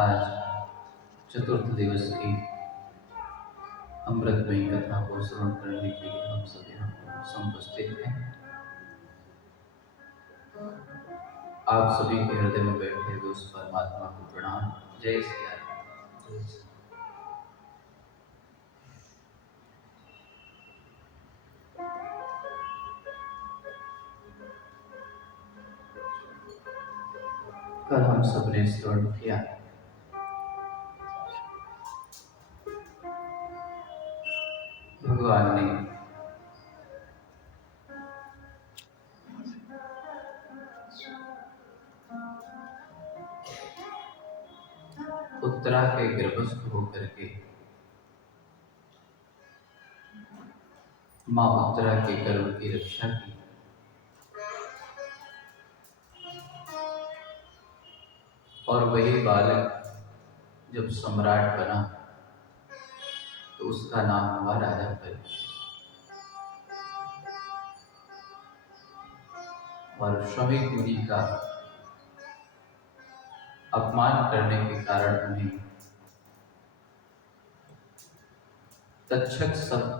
आज चतुर्थ दिवस की अमृतमयी कथा को श्रवण करने के लिए हम सब यहाँ समुपस्थित हैं। आप सभी के हृदय में बैठे हुए उस परमात्मा को प्रणाम। जय श्री राम। जय श्री राम। कल हम सब ने श्रवण किया भगवान ने उत्तरा के गर्भस्थ होकर के माँ उत्तरा के गर्भ की रक्षा की। और वही बालक जब सम्राट बना तो उसका नाम हुआ राजा परीक्षित। और शमिक मुनि का अपमान करने के कारण उन्हें तक्षक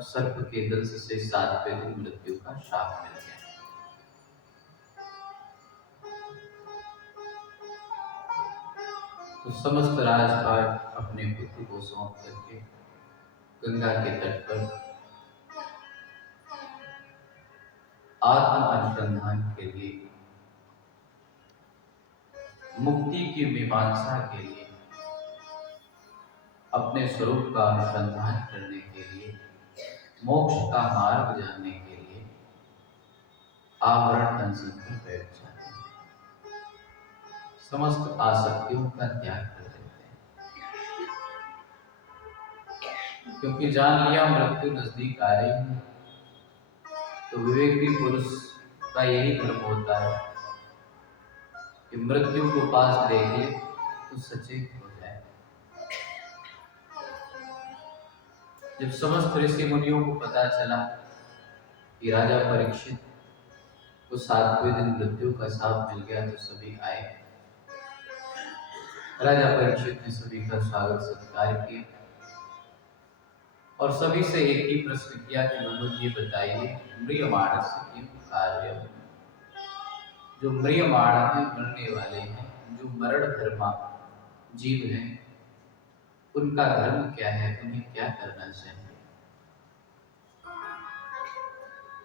सर्प के दंश से 7वें दिन मृत्यु का शाप मिल गया। तो समस्त राजपाट अपने पुत्र को सौंप करके गंगा के तट पर आत्म अनुसंधान के लिए, मुक्ति की मीमांसा के लिए, अपने स्वरूप का अनुसंधान करने के लिए, मोक्ष का मार्ग जानने के लिए आवरण अनशन पर बैठ जाते हैं। समस्त आसक्तियों का त्याग कर देते हैं, क्योंकि जान लिया मृत्यु नजदीक आ रही है। तो विवेकी पुरुष का यही धर्म होता है कि मृत्यु को पास देख ले तो सचेत हो जाए। जब समस्त ऋषि मुनियों को पता चला कि राजा परीक्षित को 7वें दिन मृत्यु का शाप मिल गया तो सभी आए। राजा परीक्षित ने सभी का स्वागत सत्कार किया और सभी से एक ही प्रश्न किया कि मनोज ये बताइए, म्रियमाण से किम कार्य। जो म्रियमाण है, मरने वाले हैं, जो मरण धर्मा जीव हैं, उनका धर्म क्या है, उन्हें क्या करना चाहिए।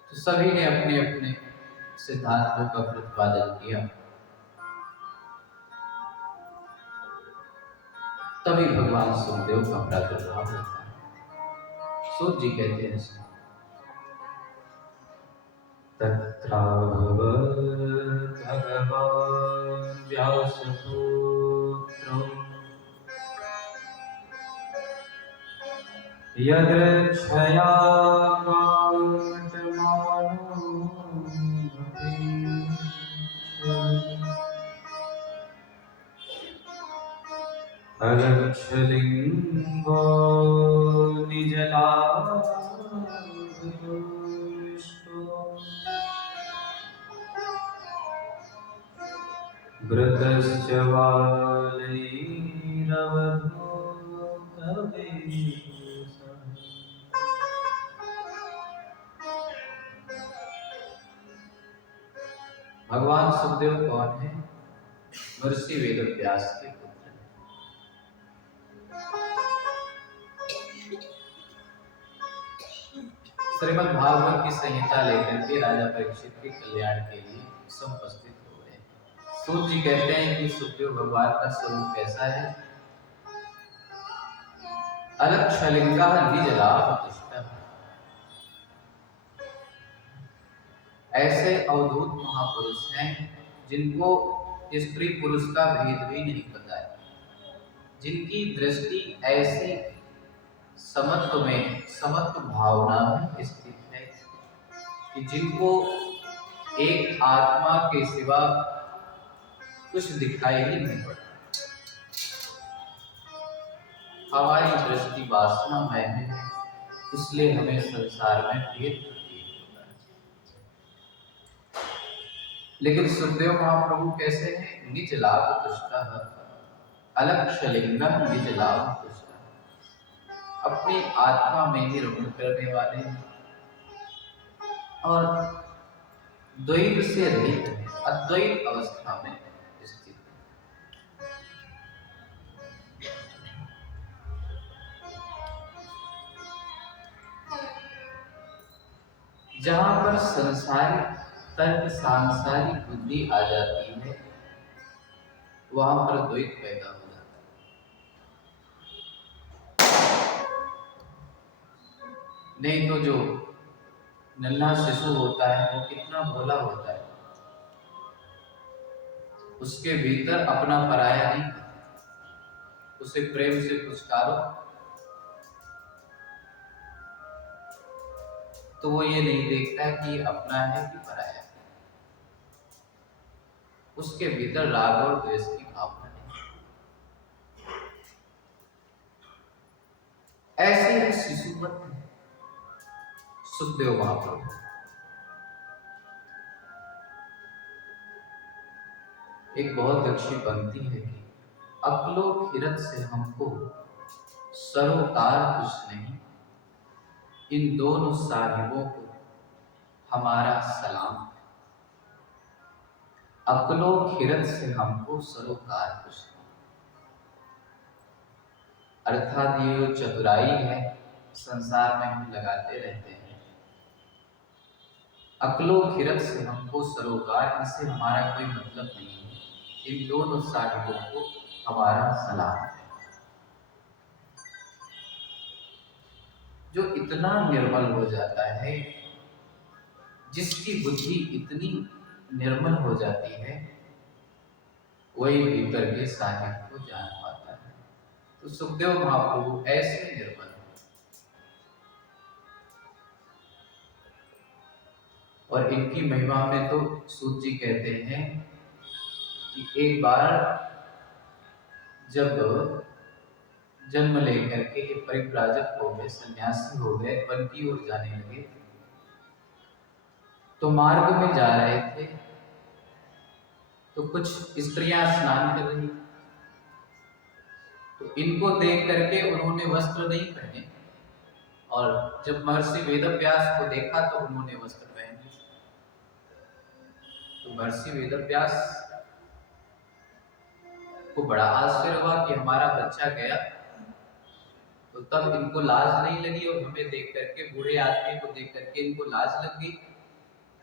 तो सभी ने अपने अपने सिद्धांतों का प्रतिपादन किया। तभी भगवान सुखदेव का प्रादुर्भाव होता है। सूत जी कहते हैं तत्राभवत् भगवान् व्यासपुत्रो यदृच्छया अगच्छलिंगो निजलाभदुष्टो वृतश्च बालैरवधूतवेषः। भगवान सुखदेव कौन है? महर्षि वेदव्यास के पुत्र हैं। श्रीमद् भागवत की संहिता लेकर के राजा परीक्षित के कल्याण के लिए समुपस्थित हो गए। सूत जी कहते हैं कि सुखदेव भगवान का स्वरूप कैसा है? अलक्षलिंगा निजलाभदुष्टः। ऐसे अवधूत महापुरुष हैं जिनको स्त्री पुरुष का भेद भी नहीं पता है, जिनकी दृष्टि ऐसी समत्व में, समत्व भावना में स्थित है कि जिनको एक आत्मा के सिवा कुछ दिखाई ही नहीं पड़ता। हमारी दृष्टि वासनामय है, इसलिए हमें संसार में भेद प्रतीत होता है। लेकिन सुखदेव महाप्रभु कैसे हैं? निज लाभ तुष्टः। अलक्षलिंगम निजलाभ तुष्टा, अपनी आत्मा में ही रमण करने वाले हैं और द्वैत से रहित है, अद्वैत अवस्था में स्थित है। जहां पर संसारिक तर्क सांसारिक बुद्धि आ जाती है वहां पर द्वैत पैदा हो जाता है। नहीं तो जो नन्हा शिशु होता है वो कितना भोला होता है, उसके भीतर अपना पराया नहीं, उसे प्रेम से पुचकारो तो वो ये नहीं देखता कि ये अपना है कि पराया है, उसके भीतर राग और द्वेष की भावना नहीं। ऐसे ही शिशुवत सुखदेव महाप्रभु एक बहुत अच्छी पंक्ति है कि अकलो खिरत से हमको सरोकार कुछ नहीं, इन दोनों साहिबों को हमारा सलाम। अकलो खिरत से हमको सरोकार कुछ नहीं, अर्थात ये जो चतुराई है संसार में हम लगाते रहते हैं, अकलो खिरत से हमको सरोकार, इससे हमारा कोई मतलब नहीं है, इन दोनों साहिबों को हमारा सलाम है। जो इतना निर्मल हो जाता है, जिसकी बुद्धि इतनी निर्मल हो जाती है, वही भीतर के साहिब को जान पाता है। तो सुखदेव महाप्रभु ऐसे निर्मल और इनकी महिमा में तो सूत जी कहते हैं कि एक बार जब जन्म लेकर के ये परिव्राजक हो गए, सन्यासी हो गए, वन की ओर जाने लगे, तो मार्ग में जा रहे थे तो कुछ स्त्रियां स्नान कर रही, तो इनको देख करके उन्होंने वस्त्र नहीं पहने, और जब महर्षि वेदव्यास को देखा तो उन्होंने वस्त्र पहन लिए। तो महर्षि वेदव्यास को बड़ा आश्चर्य हुआ कि हमारा बच्चा गया, तो तब इनको लाज नहीं लगी और हमें देख करके, बूढ़े आदमी को देख करके इनको लाज लग गई।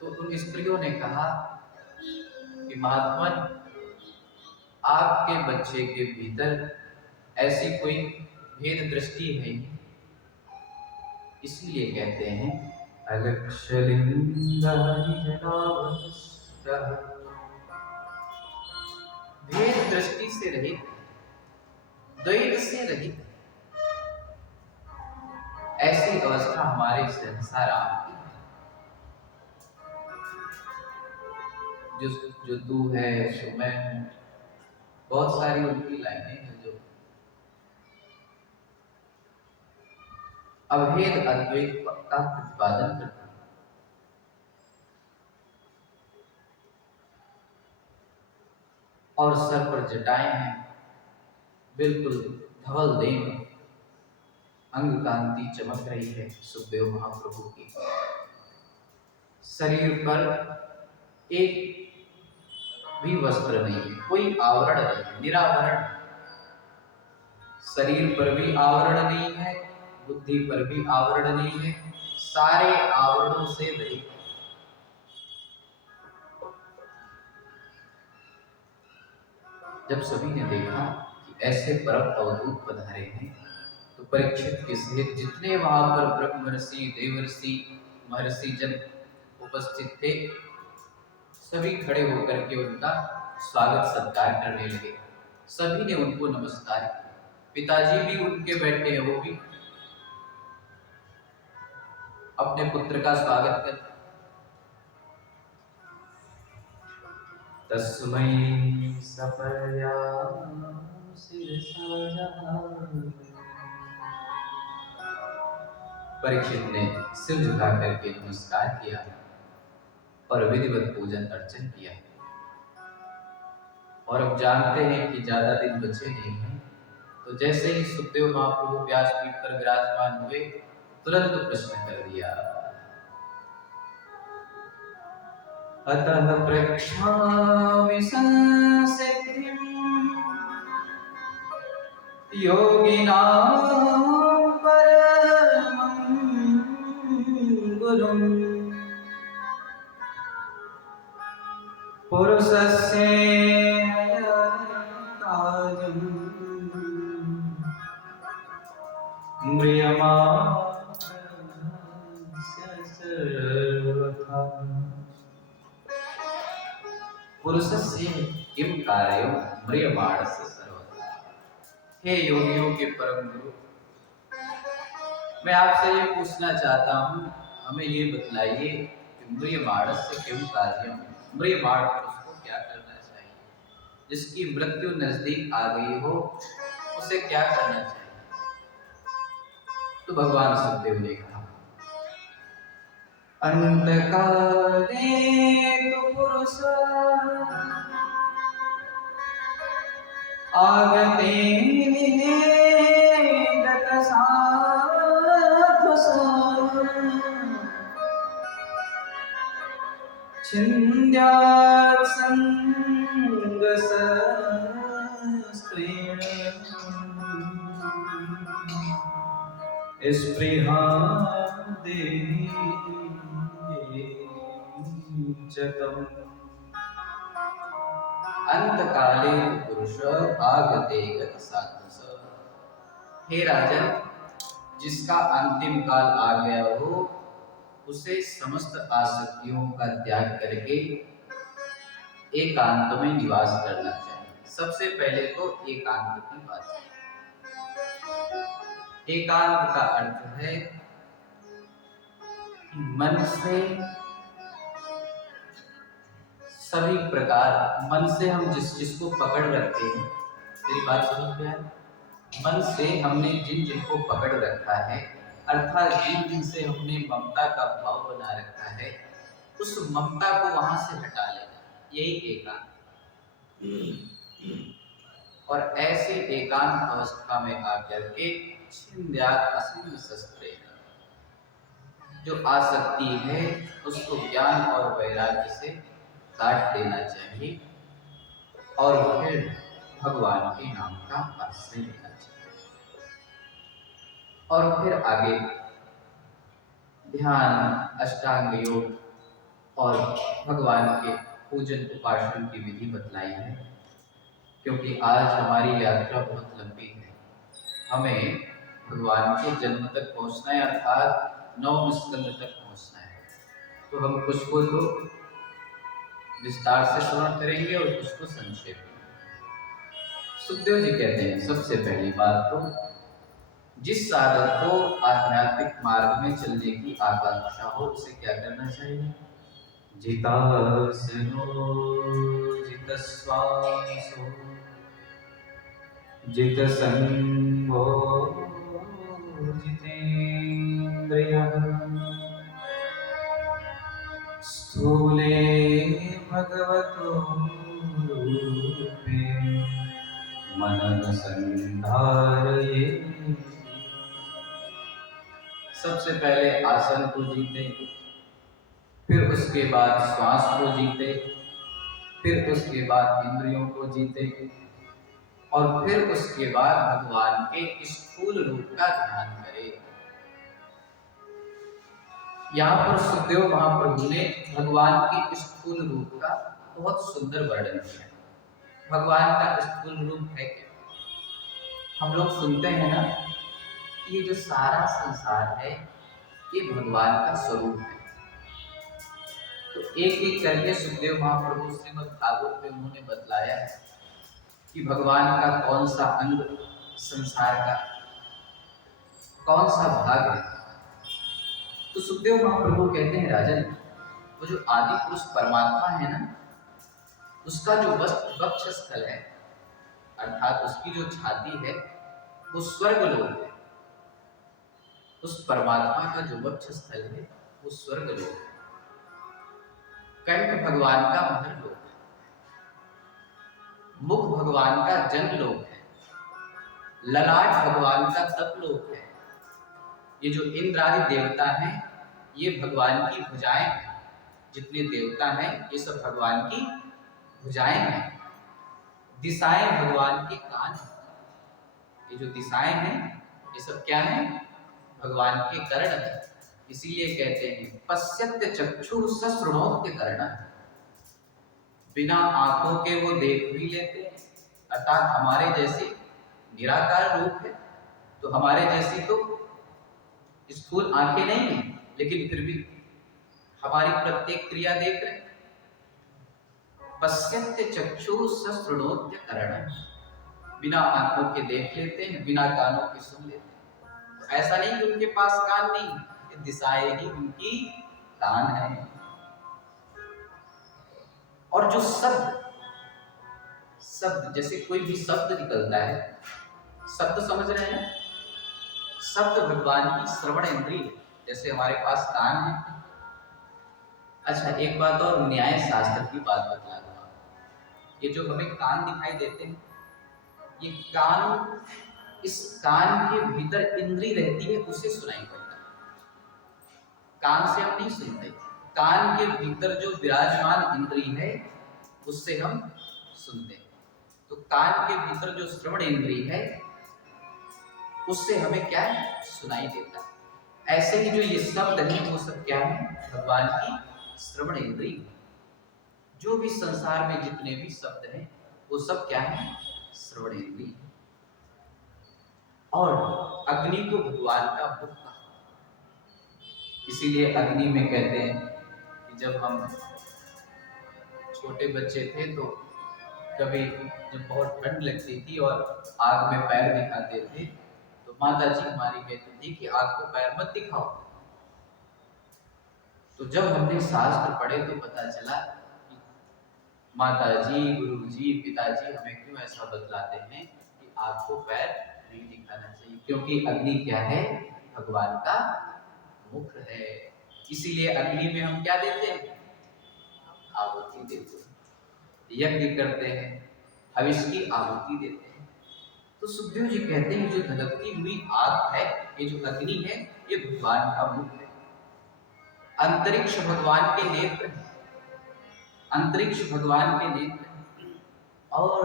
तो उन स्त्रियों ने कहा कि महात्मन, आपके बच्चे के भीतर ऐसी कोई भेद दृष्टि है, इसलिए कहते हैं भेद दृष्टि से रहित, द्वैत से रहित, ऐसी अवस्था हमारे संसार राम की है। जो तू है सो मैं हूं, बहुत सारी उनकी लाइनें हैं जो अभेद अद्वैत का प्रतिपादन करती है। और सर पर जटाएं हैं, बिल्कुल धवल देव, अंग कांति चमक रही है सुखदेव महाप्रभु की। शरीर पर एक भी वस्त्र नहीं है, कोई आवरण नहीं है, निरावरण। शरीर पर भी आवरण नहीं है, बुद्धि पर भी आवरण नहीं है, सारे आवरणों से रहित। जब सभी ने देखा कि ऐसे परम अवधूत पधारे हैं, तो परीक्षित के सहित जितने वहां पर ब्रह्मर्षि, देवर्षि, महर्षि जन उपस्थित थे, सभी खड़े होकर के उनका स्वागत सत्कार करने लगे। सभी ने उनको नमस्कार किया। पिताजी भी उनके बैठे हैं, वो भी अपने पुत्र का स्वागत करते। तस्मै सपर्या परीक्षित ने सिर झुका करके नमस्कार किया और विधिवत पूजन अर्चन किया और अब जानते हैं कि ज्यादा दिन बचे नहीं हैं। तो जैसे ही सुखदेव महाप्रभु व्यासपीठ पर विराजमान हुए, तुरंत प्रश्न कर दिया। अतः प्रक्षामि संसिद्धिं योगिनां परमं गुरुं पुरुषस्य काजं म्रियमाणस्य सर्वथा। पुरुषस्य किम कार्यं म्रियमाणस्य सर्वथा। हे योगियों के परम गुरु, मैं आपसे ये पूछना चाहता हूँ, हमें ये बतलाइए कि म्रियमाणस्य किम कार्यम, म्रियमाण पुरुष को क्या करना चाहिए, जिसकी मृत्यु नजदीक आ गई हो उसे क्या करना चाहिए। तो भगवान सुखदेव ने कहा, अंतकाले तु पुरुष आगते गतसाध्वस छिन्द्यात् संगशस्त्रेण स्पृहा देहि जतम्। अंतकाले पुरुष आगते गतसाध्वस। हे राजन, जिसका अंतिम काल आ गया हो उसे समस्त आसक्तियों का त्याग करके एकांत में निवास करना चाहिए। सबसे पहले तो एकांत की बात है। एकांत का अर्थ है कि मन से सभी प्रकार, मन से हम जिसको पकड़ रखते हैं, मेरी बात समझ में आए? मन से हमने जिनको पकड़ रखा है, अर्थात जिनसे हमने ममता का भाव बना रखा है, उस ममता को वहां से हटा लेना, यही एकांत। और ऐसे एकांत अवस्था में आकर के छिन्द्यात् असंग शस्त्रेण, जो आसक्ति है उसको ज्ञान और वैराग्य से काट देना चाहिए और फिर भगवान के नाम का आश्रय लेना चाहिए। और फिर आगे ध्यान, अष्टांग योग और भगवान के पूजन उपासन की विधि बतलाई है। क्योंकि आज हमारी यात्रा बहुत लंबी है, हमें भगवान के जन्म तक पहुंचना है, अर्थात 9 स्कंद तक पहुंचना है। तो हम कुछ को तो विस्तार से श्रवण करेंगे और कुछ को संक्षेप में। सुखदेव जी कहते हैं, सबसे पहली बात तो जिस साधक को आध्यात्मिक मार्ग में चलने की आकांक्षा हो उसे क्या करना चाहिए। जितासनो जितश्वासो जितसंगो जितेन्द्रियः स्थूले भगवतो रूपे मनः संधारये। सबसे पहले आसन को जीते, फिर उसके बाद श्वास को जीते, फिर उसके बाद इंद्रियों को जीते और फिर उसके बाद भगवान के स्थूल रूप का ध्यान करें। यहाँ पर सुखदेव महाप्रभु ने भगवान के स्थूल रूप का बहुत सुंदर वर्णन किया। भगवान का स्थूल रूप है क्या? हम लोग सुनते हैं ना कि ये जो सारा संसार है ये भगवान का स्वरूप है। तो एक एक करके सुखदेव महाप्रभु श्रीमद् भागवत में उन्होंने बतलाया है कि भगवान का कौन सा अंग संसार का कौन सा भाग है। तो सुखदेव महाप्रभु कहते हैं, राजन, वो जो आदि पुरुष परमात्मा है ना, उसका जो वक्ष स्थल है, अर्थात उसकी जो छाती है, वो स्वर्ग लोक है। उस परमात्मा का जो वक्ष स्थल है वो स्वर्ग लोक है। कंठ भगवान का महर लोक है। मुख भगवान का जन लोक है, ललाट भगवान का तप लोक है। ये जो इंद्र आदि देवता हैं ये भगवान की भुजाएं हैं। जितने देवता हैं ये सब भगवान की भुजाएं हैं। दिशाएं भगवान के कान हैं। ये जो दिशाएं हैं ये सब क्या है? भगवान के कर्ण हैं। इसीलिए कहते हैं पश्यत्य चक्षु सश्रुणोत्य कर्ण। बिना आंखों के वो देख भी लेते हैं, अर्थात हमारे जैसे निराकार रूप है, तो हमारे जैसी तो स्थूल आंखें नहीं है, लेकिन फिर भी हमारी प्रत्येक क्रिया देख रहे हैं। पश्यत्य चक्षु सश्रुणोत्य कर्ण। बिना आंखों के देख लेते हैं, बिना कानों के सुन लेते हैं। तो ऐसा नहीं कि उनके पास कान नहीं, ये दिशाएं ही उनकी कान है। और जो शब्द जैसे कोई भी शब्द निकलता है, शब्द समझ रहे हैं? शब्द भगवान की श्रवण इंद्रिय, जैसे हमारे पास कान है। अच्छा, एक बात और न्याय शास्त्र की बात बता दूंगा। ये जो हमें कान दिखाई देते हैं, ये कान, इस कान के भीतर इंद्री रहती है, उसे सुनाई पड़ता है। कान से हम नहीं सुनते, कान के भीतर जो विराजमान इंद्री है उससे हम सुनते हैं। तो कान के भीतर जो श्रवण इंद्री है उससे हमें क्या है? सुनाई देता है। ऐसे ही जो ये शब्द है वो सब क्या है? भगवान की श्रवण इंद्री। जो भी संसार में जितने भी शब्द हैं वो सब क्या है? श्रवण इंद्री। और अग्नि को भगवान का मुख कहा। इसीलिए अग्नि में कहते हैं कि जब हम छोटे बच्चे थे तो कभी जब बहुत ठंड लगती थी और आग में पैर दिखाते थे तो माता जी हमारी कहती थी कि आग को पैर मत दिखाओ। तो जब हमने शास्त्र पढ़े तो पता चला कि माता जी, गुरु जी, पिताजी हमें क्यों ऐसा बतलाते हैं कि आग को पैर नहीं दिखाना चाहिए, क्योंकि अग्नि क्या है? भगवान का मुख है। इसीलिए अग्नि में हम क्या देते हैं? आहुति देते हैं, यज्ञ करते हैं, हविष की आहुति देते हैं। तो सुखदेव जी कहते हैं जो धधकती हुई आग है, ये जो अग्नि है, ये भगवान का मुख है। अंतरिक्ष भगवान के नेत्र हैं, अंतरिक्ष भगवान के नेत्र हैं। और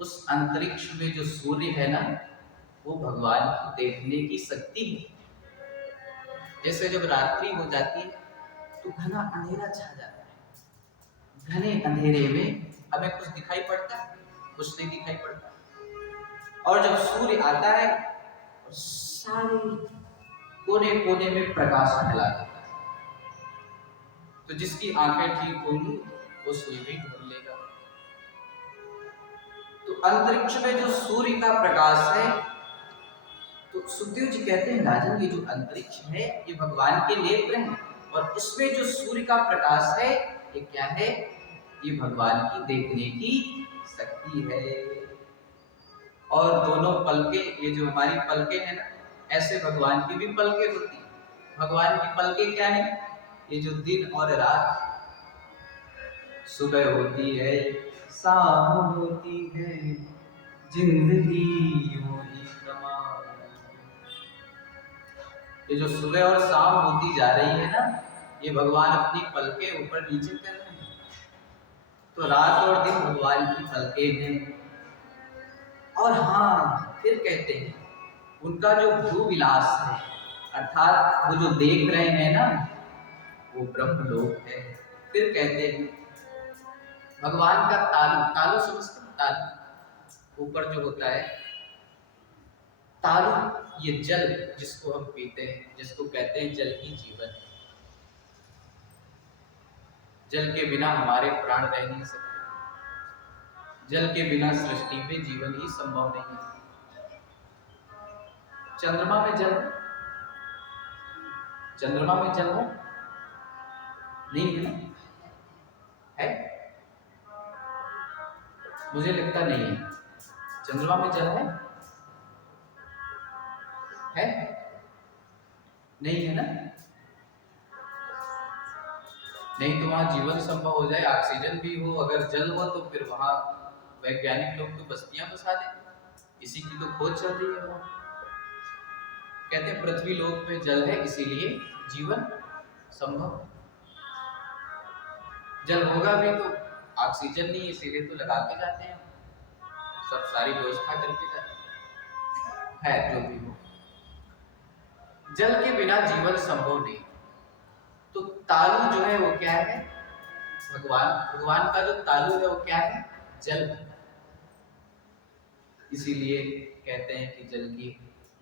उस अंतरिक्ष में जो सूर्य है ना, वो भगवान को देखने की शक्ति है। जैसे जब रात्रि हो जाती है तो घना अंधेरा छा जाता है। घने अंधेरे में हमें कुछ दिखाई पड़ता है? कुछ नहीं दिखाई पड़ता। और जब सूर्य आता है और सारे कोने कोने में प्रकाश फैला देता है, तो जिसकी आंखें ठीक होंगी वो सूर्य भी ढूंढ लेगा। तो अंतरिक्ष में जो सूर्य का प्रकाश है, तो सुखदेव जी कहते हैं राजन, ये जो अंतरिक्ष है ये भगवान के नेत्र हैं, और इसमें जो सूर्य का प्रकाश है ये क्या है? ये भगवान की देखने की शक्ति है। और दोनों पलके, ये जो हमारी पलके हैं ना, ऐसे भगवान की भी पलके होती है। भगवान की पलके क्या है? ये जो दिन और रात, सुबह होती है, शाम होती है, जिंदगी यूं ही कमाल। ये जो सुबह और शाम होती जा रही है ना, ये भगवान अपनी पलके ऊपर नीचे कर रहे हैं। तो रात और दिन भगवान की पलके हैं। और हाँ, फिर कहते हैं उनका जो भ्रू विलास है, अर्थात वो जो देख रहे हैं ना, वो ब्रह्मलोक है। फिर कहते हैं भगवान का तालु, तालु समझते हैं? तालु ऊपर जो होता है, तालु ये जल जिसको हम पीते हैं, जिसको कहते हैं जल ही जीवन है। जल के बिना हमारे प्राण रह नहीं सकते। जल के बिना सृष्टि में जीवन ही संभव नहीं है। चंद्रमा में जल है? चंद्रमा में जल है? नहीं है ना? है? मुझे लगता नहीं है। चंद्रमा में जल है? है? नहीं है ना? नहीं तो वहां जीवन संभव हो जाए, ऑक्सीजन भी हो, अगर जल हो तो फिर वहां वैज्ञानिक लोग तो बस्तियां बसा दें, इसी की तो खोज चल रही है। वो कहते हैं पृथ्वी लोक में जल है इसीलिए जीवन संभव। जल होगा भी तो ऑक्सीजन नहीं, इसीलिए तो लगा के जाते हैं, सब सारी व्यवस्था करके जाते हैं। जो भी हो, जल के बिना जीवन संभव नहीं। तो तालु जो है वो क्या है? भगवान का जो तालु है वो क्या है? जल। इसीलिए कहते हैं कि जल की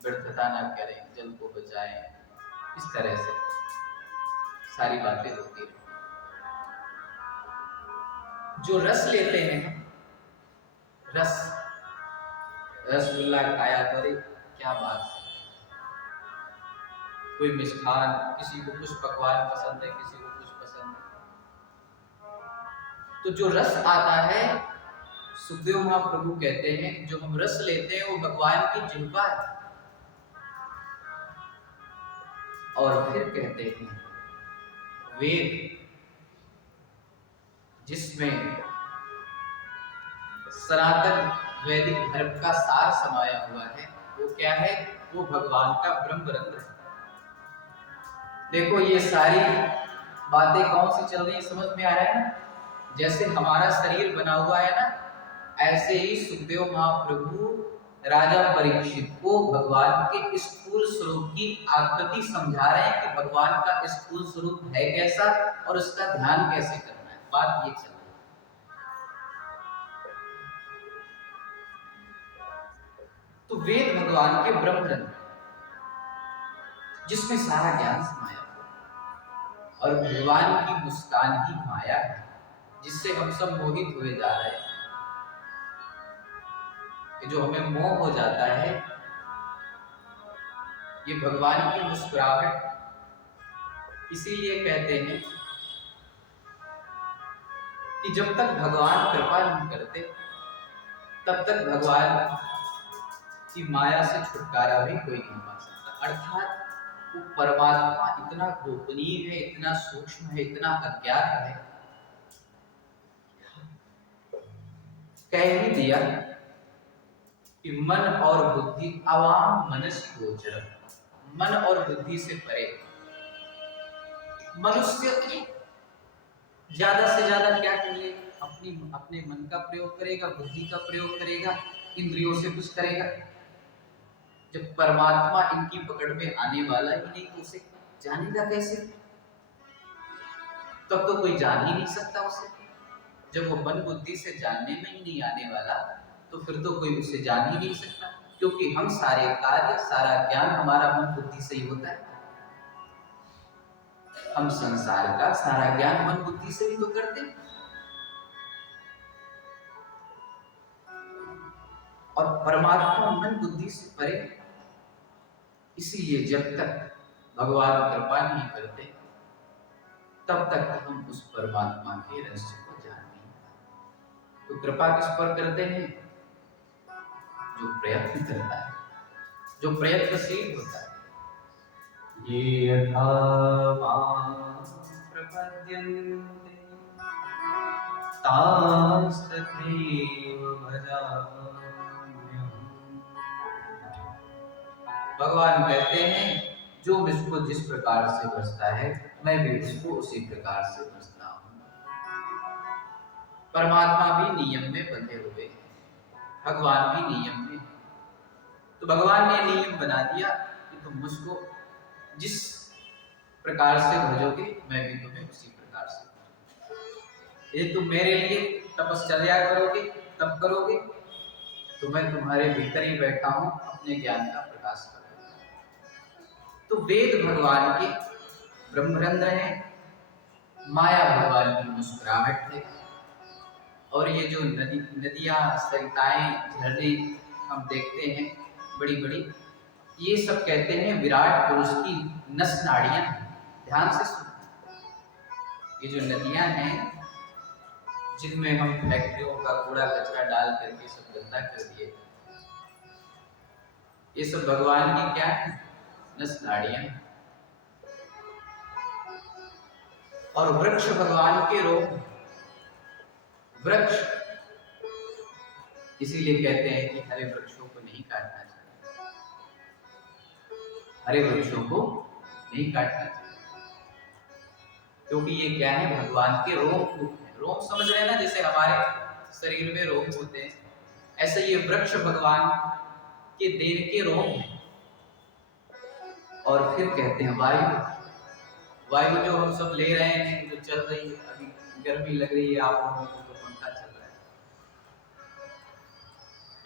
व्यर्थता ना करें, जल को बचाएं। इस तरह से सारी बातें होती हैं। जो रस लेते हैं, रसगुल्ला खाया तो अरे क्या बात है, कोई मिष्ठान, किसी को कुछ पकवान पसंद है, किसी को कुछ पसंद है। तो जो रस आता है, सुखदेव महाप्रभु कहते हैं जो हम रस लेते हैं वो भगवान की जिह्वा है। और फिर कहते हैं वेद, जिसमें सनातन वैदिक धर्म का सार समाया हुआ है, वो क्या है? वो भगवान का ब्रह्मरंध्र है। देखो ये सारी बातें कौन सी चल रही है, समझ में आ रहा है ना? जैसे हमारा शरीर बना हुआ है ना, ऐसे ही सुखदेव महाप्रभु राजा परीक्षित को भगवान के स्थूल स्वरूप की आकृति समझा रहे हैं कि भगवान का स्थूल स्वरूप है कैसा और उसका ध्यान कैसे करना है। बात ये चल रही है। तो वेद भगवान के ब्रह्मरंध्र, जिसमें सारा ज्ञान समाया हुआ, और भगवान की मुस्कान ही माया है जिससे हम सब मोहित हुए जा रहे हैं। जो हमें मोह हो जाता है, ये भगवान की मुस्कुराहट। इसीलिए कहते हैं कि जब तक भगवान कृपा नहीं करते तब तक भगवान की माया से छुटकारा भी कोई नहीं पा सकता। अर्थात वो परमात्मा इतना गोपनीय है, इतना सूक्ष्म है, इतना अज्ञात है। कह ही दिया कि मन और बुद्धि अवाम मनस गोचर, मन और बुद्धि से परे। मनुष्य ज्यादा से ज्यादा क्या करेगा? अपने मन का प्रयोग करेगा, बुद्धि का प्रयोग करेगा, इंद्रियों से कुछ करेगा। जब परमात्मा इनकी पकड़ में आने वाला ही नहीं तो उसे जानेगा कैसे? तब तो कोई जान ही नहीं सकता उसे। जब वो मन बुद्धि से जानने में ही नहीं आने वाला तो फिर तो कोई उसे जान ही नहीं सकता, क्योंकि हम सारे कार्य, सारा ज्ञान हमारा मन बुद्धि से ही होता है। हम संसार का सारा ज्ञान मन बुद्धि से ही तो करते हैं। और परमात्मा मन बुद्धि से परे। इसीलिए जब तक भगवान कृपा नहीं करते तब तक हम उस परमात्मा के रहस्य को जान नहीं पाते। तो कृपा किस पर करते हैं? जो प्रयत्न करता है, जो प्रयत्नशील होता है। ये यथा मां प्रपद्यन्ते तांस्तथैव भजाम्यहम्। भगवान कहते हैं जो मुझको जिस प्रकार से भजता है मैं भी उसको उसी प्रकार से भजता हूँ। परमात्मा भी नियम में बंधे हुए हैं, भगवान भी नियम में। तो भगवान ने नियम बना दिया कि तुम मुझको जिस प्रकार से भजोगे मैं भी तुम्हें उसी प्रकार से भजूंगा। यदि तुम मेरे लिए तपश्चर्या करोगे, तप करोगे, तो मैं तुम्हारे भीतर ही बैठा हूं, अपने ज्ञान का प्रकाश करूंगा। तो वेद भगवान के ब्रह्मरंध्र हैं, माया भगवान की मुस्कुराहट है। और ये जो नदियां, सरिताएं, झरने हम देखते हैं बड़ी बड़ी, ये सब कहते हैं विराट पुरुष की नस नाड़ियां। ध्यान से सुनो, ये जो नदियां हैं जिनमें हम फैक्ट्रियों का कूड़ा कचरा डाल करके सब गंदा कर दिए, ये सब भगवान की क्या है? नस नाड़ियां। और वृक्ष भगवान के रोग। वृक्ष इसीलिए कहते हैं कि हरे वृक्षों को नहीं काटना चाहिए, हरे वृक्षों को नहीं काटना चाहिए, क्योंकि ये क्या है, भगवान के रोम रूप है। रोम समझ रहे हैं ना, जैसे हमारे शरीर में रोम होते हैं, ऐसे ये वृक्ष भगवान के देह के रोम है। और फिर कहते हैं वायु, वायु जो हम सब ले रहे हैं, जो चल रही है, अभी गर्मी लग रही है आप लोगों को, तो पंखा चल रहा है,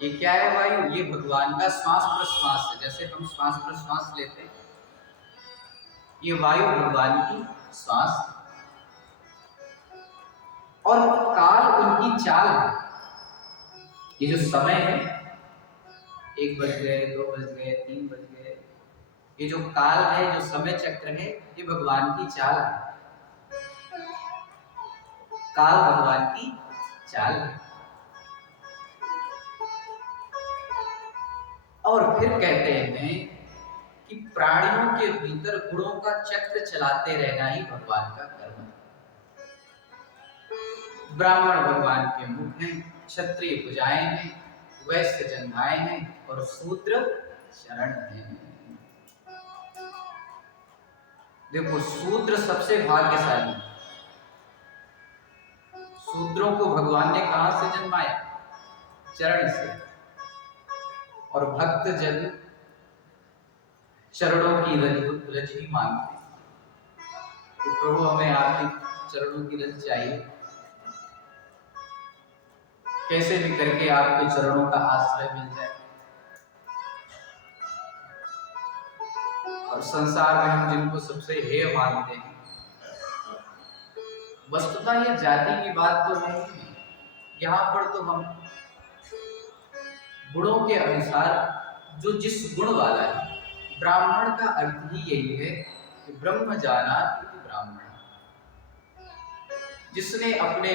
ये क्या है वायु? ये भगवान का श्वास प्रश्वास है। जैसे हम श्वास प्रश्वास लेते हैं, ये वायु भगवान की श्वास है। और काल उनकी चाल है। ये जो समय है, 1 बज गए, 2 बज गए, 3 बज गए, ये जो काल है, जो समय चक्र है, ये भगवान की चाल है। काल भगवान की चाल है। और फिर कहते हैं कि प्राणियों के भीतर गुणों का चक्र चलाते रहना ही भगवान का कर्म है। ब्राह्मण भगवान के मुख हैं, क्षत्रिय भुजाएं हैं, वैश्य जंघाएं हैं और शूद्र चरण हैं। देखो, शूद्र सबसे भाग्यशाली, शूद्रों को भगवान ने कहां से जन्माया? चरण से। और भक्त जन चरणों की रज ही मांगते, तो प्रभु हमें आपकी चरणों की रज चाहिए, कैसे भी करके आपके चरणों का आश्रय मिल जाए। और संसार में हम जिनको सबसे हेय मानते हैं, वस्तुतः ये जाति की बात तो नहीं है, यहाँ पर तो हम गुणों के अनुसार जो जिस गुण वाला है, ब्राह्मण का अर्थ ही यही है कि ब्रह्म जानाति ब्राह्मण, जिसने अपने